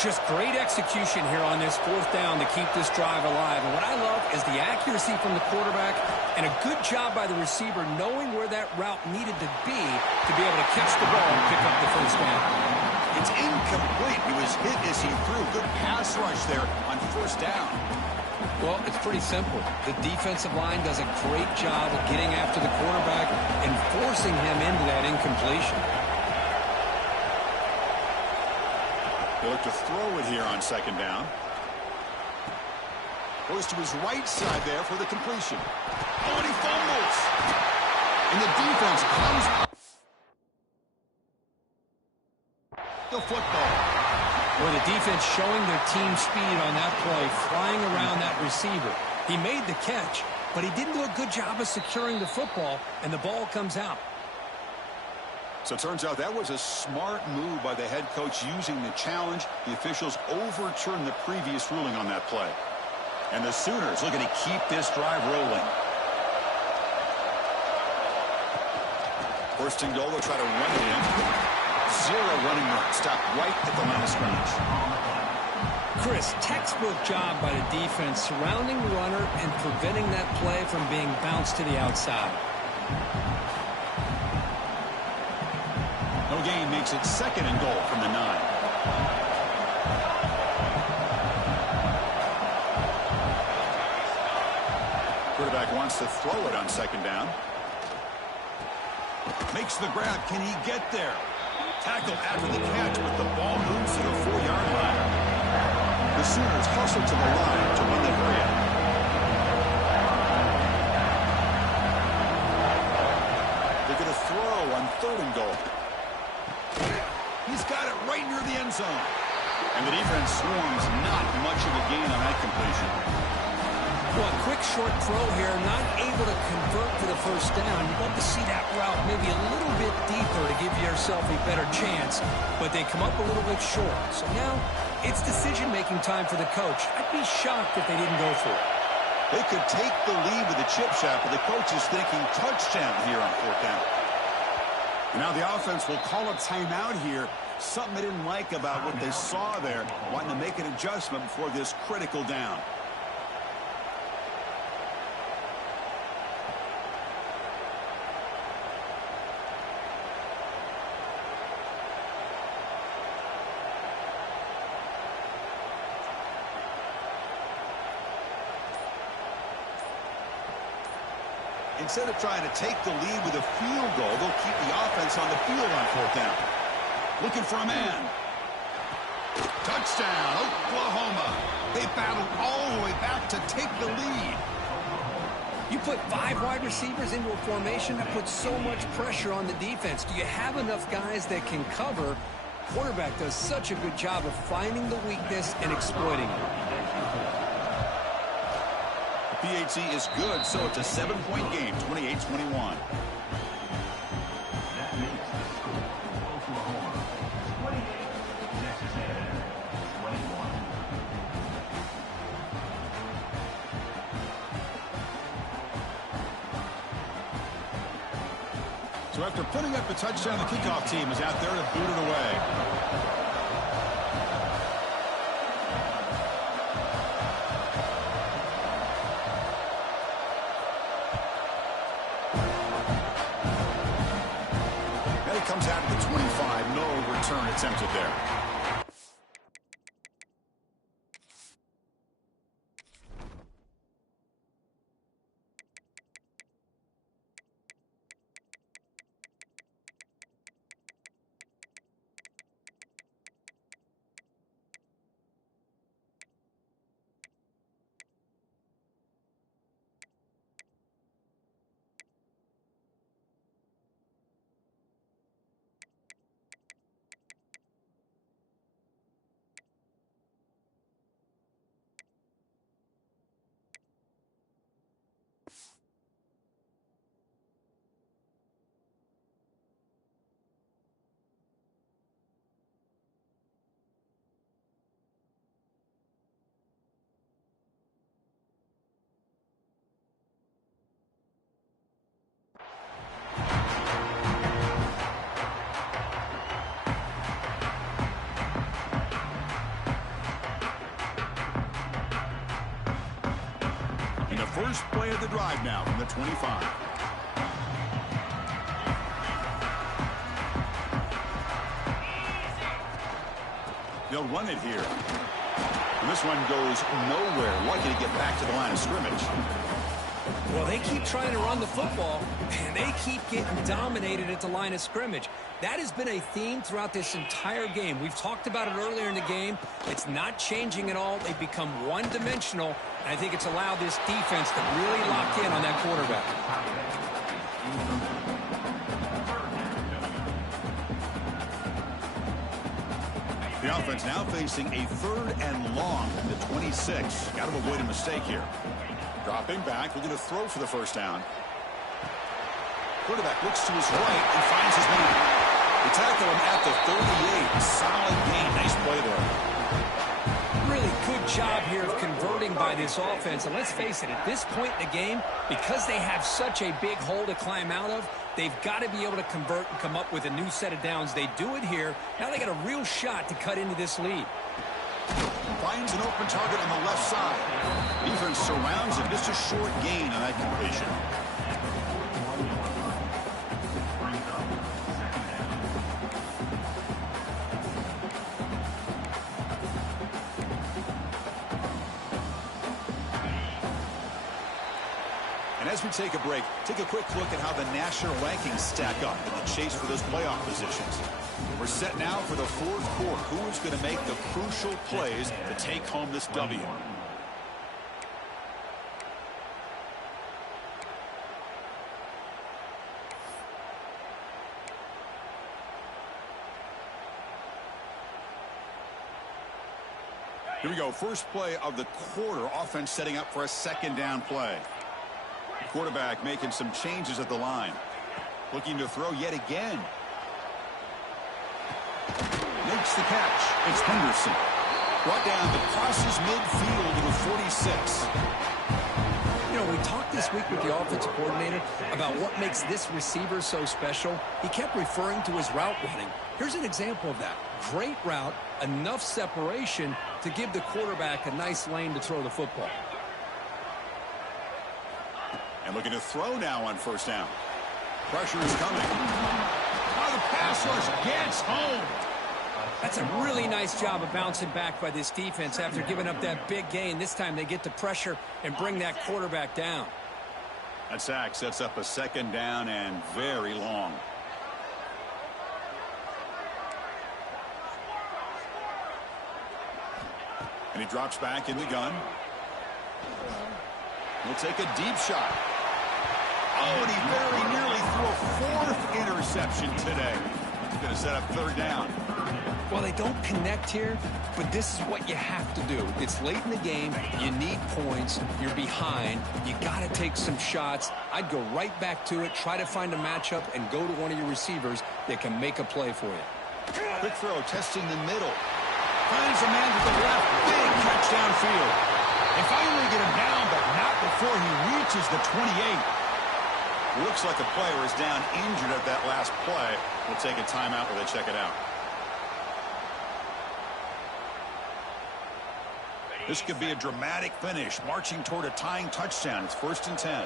Just great execution here on this 4th down to keep this drive alive. And what I love is the accuracy from the quarterback and a good job by the receiver knowing where that route needed to be able to catch the ball and pick up the 1st down. It's incomplete. He was hit as he threw. Good pass rush there on 1st down. Well, it's pretty simple. The defensive line does a great job of getting after the quarterback and forcing him into that incompletion. They look to throw it here on 2nd down. Goes to his right side there for the completion. Oh, and he fumbles. And the defense comes up. The football. Well, the defense showing their team speed on that play, flying around that receiver. He made the catch, but he didn't do a good job of securing the football, and the ball comes out. So it turns out that was a smart move by the head coach using the challenge. The officials overturned the previous ruling on that play. And the Sooners looking to keep this drive rolling. 1st and goal, they'll try to run it in. 0 running room. Stopped right at the line of scrimmage. Chris, textbook job by the defense surrounding the runner and preventing that play from being bounced to the outside. No gain makes it 2nd and goal from the 9. Quarterback wants to throw it on 2nd down. Makes the grab. Can he get there? Tackled after the catch, but the ball moves to the 4-yard line. The Sooners hustle to the line to win the area. They're going to throw on 3rd and goal. He's got it right near the end zone. And the defense swarms not much of a gain on that completion. Well, a quick short throw here, not able to convert for the 1st down. You'd love to see that route maybe a little bit deeper to give yourself a better chance, but they come up a little bit short. So now it's decision-making time for the coach. I'd be shocked if they didn't go for it. They could take the lead with a chip shot, but the coach is thinking touchdown here on 4th down. And now the offense will call a timeout here. Something they didn't like about what they saw there, wanting to make an adjustment before this critical down. Instead of trying to take the lead with a field goal, they'll keep the offense on the field on 4th down. Looking for a man. Touchdown, Oklahoma. They battled all the way back to take the lead. You put 5 wide receivers into a formation that puts so much pressure on the defense. Do you have enough guys that can cover? Quarterback does such a good job of finding the weakness and exploiting it. The PAT is good, so it's a 7-point game, 28-21. So after putting up the touchdown, the kickoff team is out there to boot it away. And it comes out to the 25. No return attempted there. First play of the drive now from the 25. They'll run it here. And this one goes nowhere. Lucky to get back to the line of scrimmage. Well, they keep trying to run the football, and they keep getting dominated at the line of scrimmage. That has been a theme throughout this entire game. We've talked about it earlier in the game. It's not changing at all. They've become one-dimensional, and I think it's allowed this defense to really lock in on that quarterback. The offense now facing a 3rd and long from the 26. Got to avoid a mistake here. Dropping back, looking to throw for the first down. Quarterback looks to his right and finds his man. They tackle him at the 38. Solid gain. Nice play there. Really good job here of converting by this offense. And let's face it, at this point in the game, because they have such a big hole to climb out of, they've got to be able to convert and come up with a new set of downs. They do it here. Now they got a real shot to cut into this lead. Finds an open target on the left side. Defense surrounds him. Just a short gain on that completion. And as we take a break, take a quick look at how the national rankings stack up in the chase for those playoff positions. We're set now for the 4th quarter. Who is going to make the crucial plays to take home this W? Here we go. First play of the quarter. Offense setting up for a 2nd down play. The quarterback making some changes at the line. Looking to throw yet again. Makes the catch. It's Henderson. Brought down to crosses midfield to the 46. You know, we talked this week with the offensive coordinator about what makes this receiver so special. He kept referring to his route running. Here's an example of that. Great route, enough separation to give the quarterback a nice lane to throw the football. And looking to throw now on 1st down. Pressure is coming. Oh, the pass rush gets home. That's a really nice job of bouncing back by this defense after giving up that big gain. This time they get the pressure and bring that quarterback down. That sack sets up a 2nd down and very long. And he drops back in the gun. He'll take a deep shot. Oh, and he very nearly threw a 4th interception today. He's going to set up 3rd down. Well, they don't connect here, but this is what you have to do. It's late in the game. You need points. You're behind. You got to take some shots. I'd go right back to it, try to find a matchup, and go to one of your receivers that can make a play for you. Quick throw, testing the middle. Finds a man to the left. Big catch downfield. They finally get him down, but not before he reaches the 28. Looks like the player is down injured at that last play. We'll take a timeout while they check it out. This could be a dramatic finish, marching toward a tying touchdown. It's 1st and 10.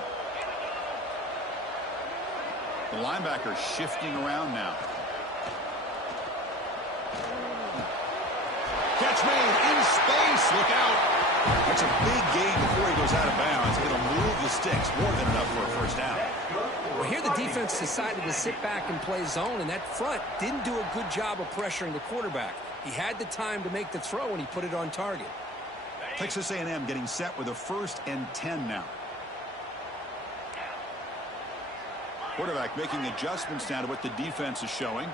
The linebacker shifting around now. Catch made in space. Look out. That's a big gain before he goes out of bounds. It'll move the sticks, more than enough for a first down. Well, here the defense decided to sit back and play zone, and that front didn't do a good job of pressuring the quarterback. He had the time to make the throw, and he put it on target. Texas A&M getting set with a 1st and 10 now. Quarterback making adjustments now to what the defense is showing.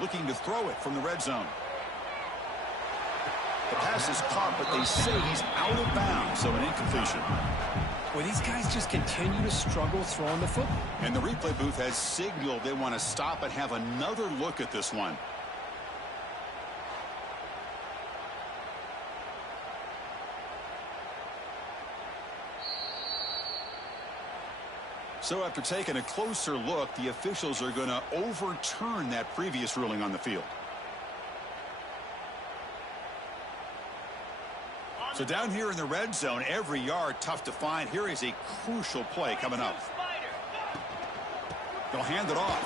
Looking to throw it from the red zone. The pass is caught, but they say he's out of bounds, so an incompletion. Well, these guys just continue to struggle throwing the football. And the replay booth has signaled they want to stop and have another look at this one. So after taking a closer look, the officials are going to overturn that previous ruling on the field. So down here in the red zone, every yard tough to find. Here is a crucial play coming up. They'll hand it off.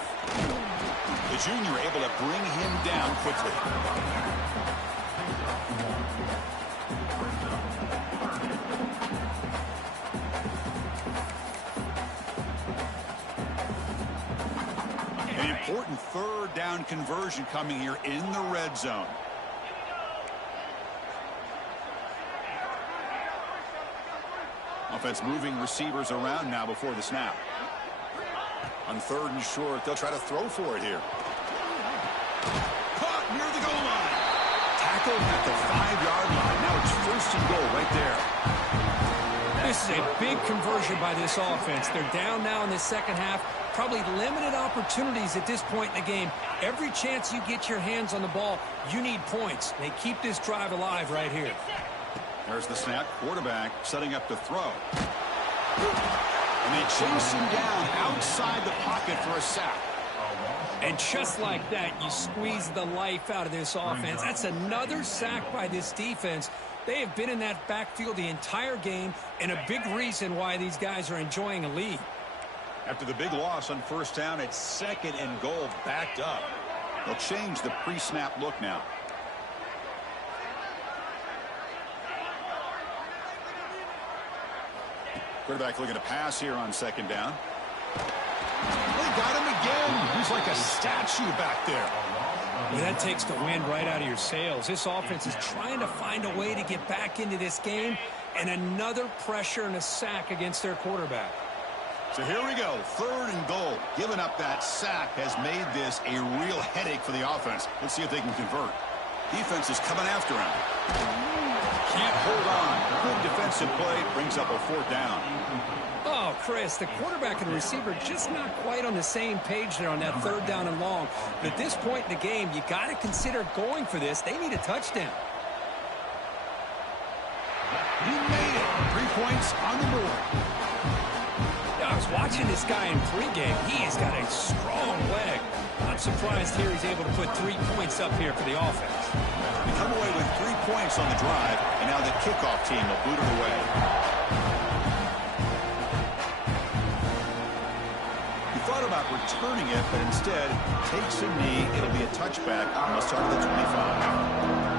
The junior able to bring him down quickly. Important 3rd down conversion coming here in the red zone. Offense moving receivers around now before the snap. On 3rd and short, they'll try to throw for it here. Caught near the goal line. Tackled at the 5-yard line. Now it's 1st and goal right there. This is a big conversion by this offense. They're down now in the second half. Probably limited opportunities at this point in the game. Every chance you get your hands on the ball, you need points. They keep this drive alive right here. There's the snap. Quarterback setting up to throw. And they chase him down outside the pocket for a sack. And just like that, you squeeze the life out of this offense. That's another sack by this defense. They have been in that backfield the entire game, and a big reason why these guys are enjoying a lead. After the big loss on 1st down, it's 2nd and goal backed up. They'll change the pre-snap look now. Quarterback looking to pass here on 2nd down. They got him again. He's like a statue back there. Well, that takes the wind right out of your sails. This offense is trying to find a way to get back into this game, and another pressure and a sack against their quarterback. So here we go, 3rd and goal. Giving up that sack has made this a real headache for the offense. Let's see if they can convert. Defense is coming after him. Can't hold on. Good defensive play brings up a 4th down. Oh, Chris, the quarterback and the receiver just not quite on the same page there on that 3rd down and long. But at this point in the game, you got to consider going for this. They need a touchdown. He made it. 3 points on the board. I was watching this guy in pregame. He has got a strong leg. I'm surprised here he's able to put 3 points up here for the offense. They come away with 3 points on the drive, and now the kickoff team will boot it away. He thought about returning it, but instead takes a knee. It'll be a touchback on the start of the 25.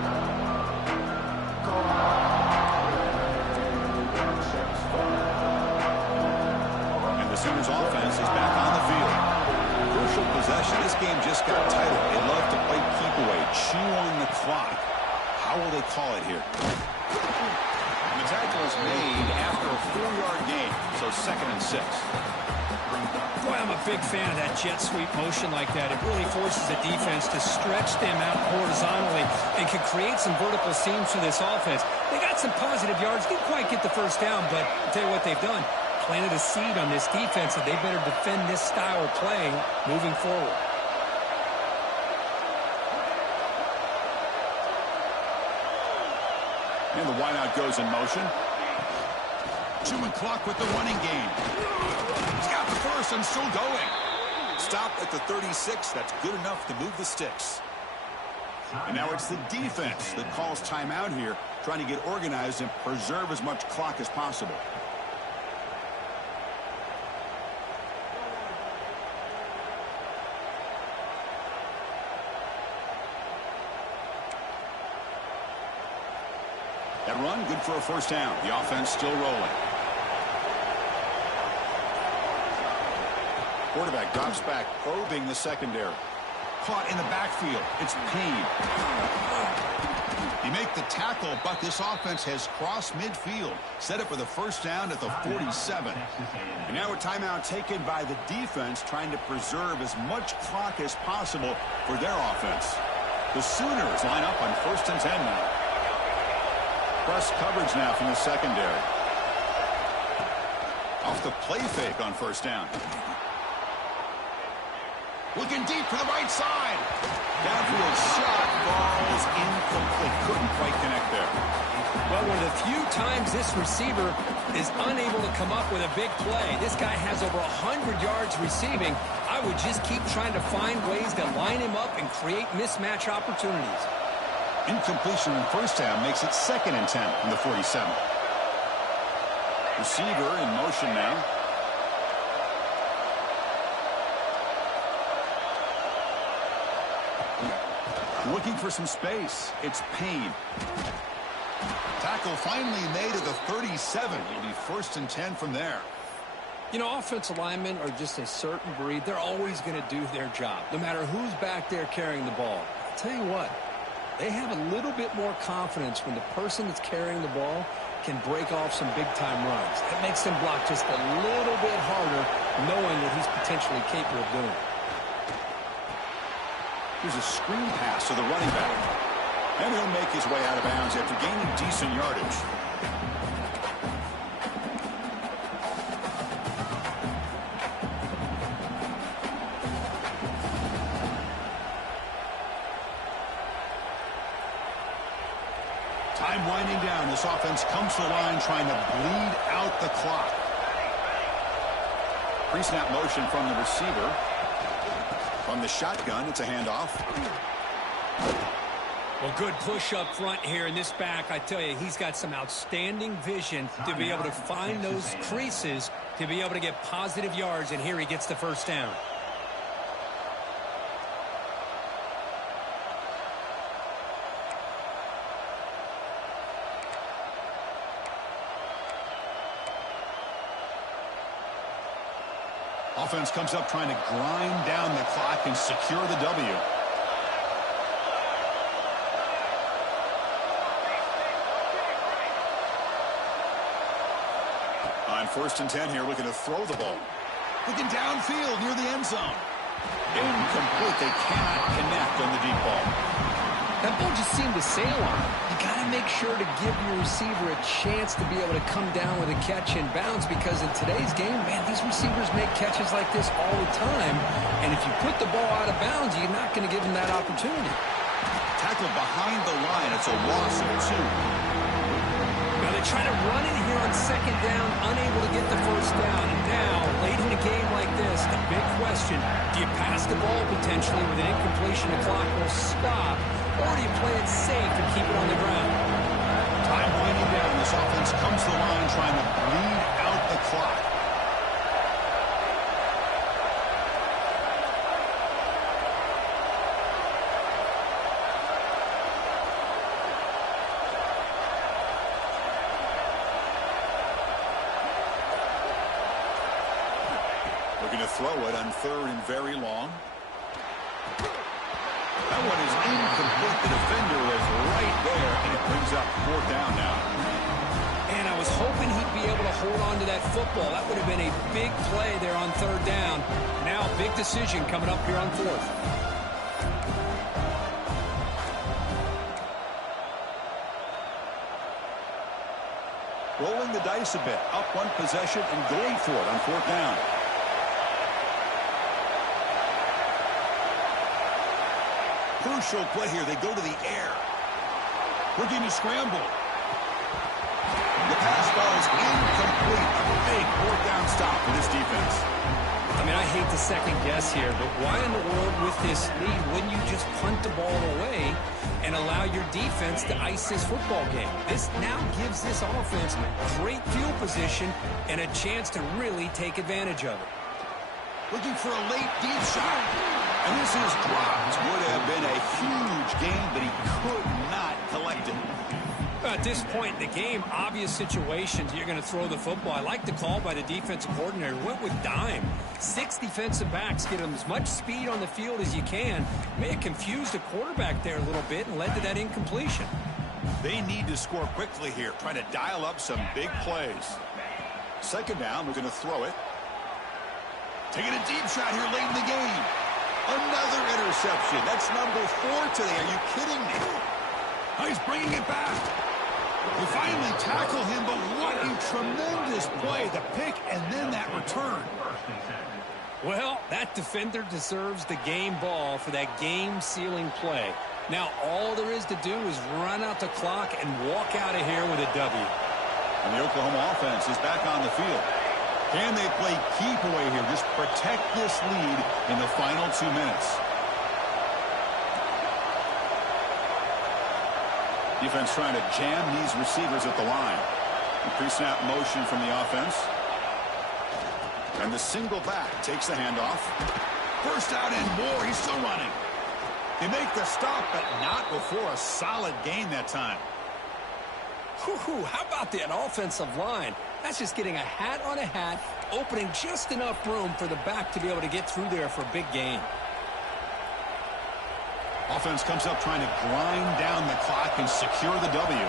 Sooners offense is back on the field. Crucial possession. This game just got tighter. They love to play keep away, chew on the clock. How will they call it here? And the tackle is made after a 4-yard gain, so 2nd and 6. Boy, I'm a big fan of that jet sweep motion like that. It really forces the defense to stretch them out horizontally and can create some vertical seams for this offense. They got some positive yards, didn't quite get the first down, but I'll tell you what they've done. Planted a seed on this defense that they better defend this style of play moving forward. And the wideout goes in motion. Chewing clock with the running game. He's got the first and still going. Stop at the 36. That's good enough to move the sticks. And now it's the defense that calls timeout here, trying to get organized and preserve as much clock as possible. That run, good for a first down. The offense still rolling. Quarterback drops back, probing the secondary. Caught in the backfield. It's Payne. He make the tackle, but this offense has crossed midfield. Set up for the first down at the 47. And now a timeout taken by the defense, trying to preserve as much clock as possible for their offense. The Sooners line up on 1st and 10 now. Press coverage now from the secondary. Off the play fake on first down. Looking deep for the right side. Downfield shot falls incomplete. Couldn't quite connect there. Well, one of the few times this receiver is unable to come up with a big play. This guy has over 100 yards receiving. I would just keep trying to find ways to line him up and create mismatch opportunities. Incompletion in first down makes it 2nd and 10 from the 47. Receiver in motion now. Looking for some space. It's Payne. Tackle finally made at the 37. It'll be 1st and 10 from there. You know, offensive linemen are just a certain breed. They're always going to do their job, no matter who's back there carrying the ball. I'll tell you what, they have a little bit more confidence when the person that's carrying the ball can break off some big-time runs. That makes them block just a little bit harder, knowing what he's potentially capable of doing. Here's a screen pass to the running back. And he'll make his way out of bounds after gaining decent yardage. Time winding down. This offense comes to the line trying to bleed out the clock. Pre-snap motion from the receiver. From the shotgun, it's a handoff. Well, good push up front here in this back. I tell you, he's got some outstanding vision to be able to find those creases, to be able to get positive yards, and here he gets the first down. Offense comes up trying to grind down the clock and secure the W. On 1st and 10 here, looking to throw the ball. Looking downfield near the end zone. Incomplete. They cannot connect on the deep ball. That ball just seemed to sail on him. You got to make sure to give your receiver a chance to be able to come down with a catch and bounce, because in today's game, man, these receivers make catches like this all the time. And if you put the ball out of bounds, you're not going to give them that opportunity. Tackle behind the line. It's a loss of 2. Now they try to run it here on 2nd down, unable to get the first down. And now, late in a game like this, the big question, do you pass the ball potentially with an incompletion? The clock will stop. Or do you play it safe and keep it on the ground? Time winding down. This offense comes to the line trying to bleed out the clock. Looking to throw it on 3rd and very long. That one is incomplete. The defender was right there, and it brings up 4th down now. And I was hoping he'd be able to hold on to that football. That would have been a big play there on third down. Now, big decision coming up here on fourth. Rolling the dice a bit. Up one possession and going for it on fourth down. Crucial play here. They go to the air. Looking to scramble. The pass ball is incomplete. A big fourth down stop for this defense. I mean, I hate to second guess here, but why in the world with this lead wouldn't you just punt the ball away and allow your defense to ice this football game? This now gives this offense great field position and a chance to really take advantage of it. Looking for a late deep shot. And this is dropped. Would have been a huge gain, but he could not collect it. At this point in the game, obvious situations, you're going to throw the football. I like the call by the defensive coordinator. Went with dime. 6 defensive backs, get them as much speed on the field as you can. May have confused the quarterback there a little bit and led to that incompletion. They need to score quickly here, trying to dial up some big plays. Second down, we're going to throw it. Taking a deep shot here late in the game. Another interception. That's number 4 today. Are you kidding me? Oh, he's bringing it back. They finally tackle him, but what a tremendous play. The pick and then that return. Well, that defender deserves the game ball for that game-sealing play. Now, all there is to do is run out the clock and walk out of here with a W. And the Oklahoma offense is back on the field. Can they play keep away here? Just protect this lead in the final 2 minutes. Defense trying to jam these receivers at the line. Pre-snap motion from the offense. And the single back takes the handoff. First out and more. He's still running. They make the stop, but not before a solid gain that time. Whew, how about that offensive line? That's just getting a hat on a hat, opening just enough room for the back to be able to get through there for a big gain. Offense comes up trying to grind down the clock and secure the W.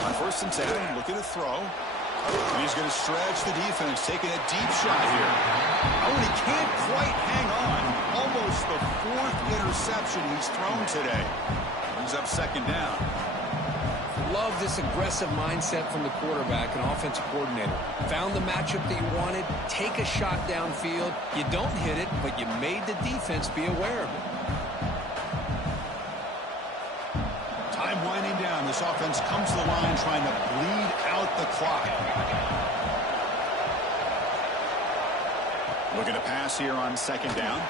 On 1st and 10, looking to throw. And he's going to stretch the defense, taking a deep shot here. Oh, and he can't quite hang on. Almost the 4th interception he's thrown today. Brings up second down. Love this aggressive mindset from the quarterback and offensive coordinator. Found the matchup that you wanted, take a shot downfield. You don't hit it, but you made the defense be aware of it. Time winding down. This offense comes to the line trying to bleed out the clock. Looking to pass here on second down.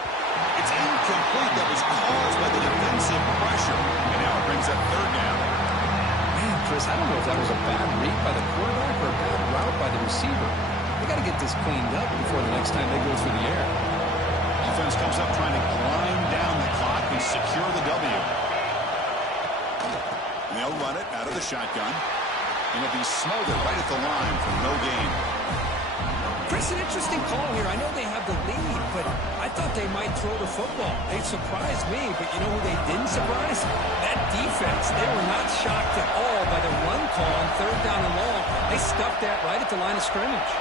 It's incomplete. That was caused by the defensive pressure. And now it brings up third down. Man, Chris, I don't know if that was a bad read by the quarterback or a bad route by the receiver. They got to get this cleaned up before the next time they go through the air. Offense comes up trying to grind down the clock and secure the W. And they'll run it out of the shotgun. And it'll be smothered right at the line for no gain. Chris, an interesting call here. I know they have the lead, but I thought they might throw the football. They surprised me, but you know who they didn't surprise? That defense. They were not shocked at all by the run call on third down and long. They stuck that right at the line of scrimmage.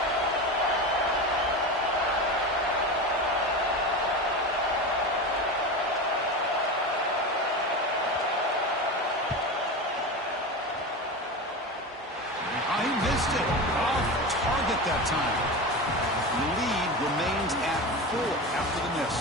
I missed it. Off target that time. The lead remains at 4 after the miss.